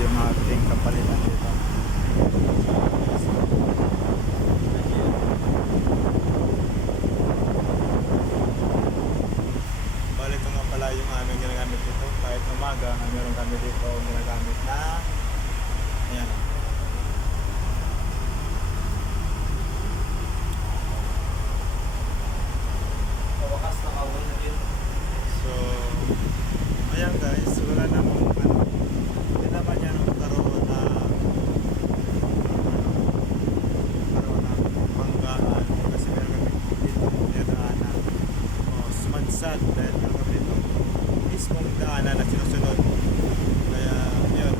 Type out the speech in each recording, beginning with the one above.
yung ating kapalitan dito. Bali ito nga pala yung aming ginagamit dito. Kahit umaga, meron kami dito ginagamit na ayan. Na. So, ayan guys, wala namang ano, hindi naman yan magkaroon na magkaroon ng manggaan kasi meron kami dito niraanan o sumansad dahil meron kami dito. Mismong daanan na sinusunod kaya yun.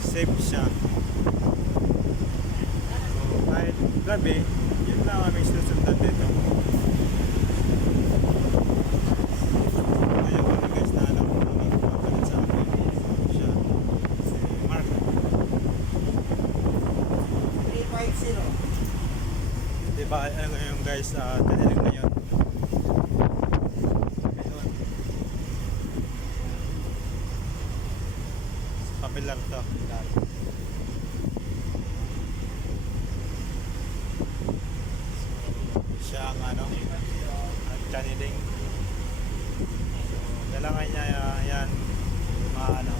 Safe siya. So kahit gabi yun lang aming sinusundan dito. Ayaw 350. Diba, ano ngayon guys, uh, tanilig na yun. Ayun. Sa papel lang to. Lahat. So, siya ang ano, at taniling. So, kailangan niya uh, yan, maano,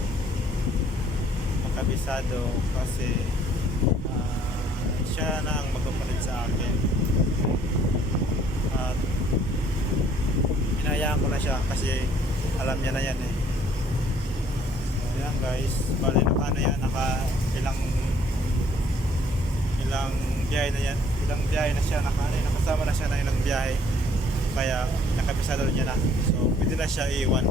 makabisado kasi ah, siya na ang magpapalit sa akin at hinayaan ko na siya kasi alam niya na yan eh. So yan guys. Bali naka ano yan? Naka ilang ilang biyahe na yan? Ilang biyahe na siya? Naka, eh, nakasama na siya ng ilang biyahe. Kaya nakabisado niya na. So pwede na siya iwan.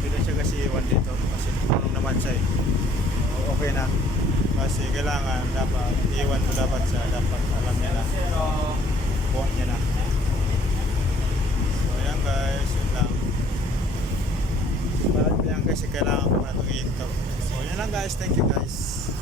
Pwede siya kasi iwan dito kasi tulong naman siya eh. Okay na kasi kailangan dapat iwan mo dapat siya dapat alam niya na. Buwan niya na. So ayan guys yun lang. Mo yan? Guys kailangan ko na itong i-intro so yan lang guys thank you guys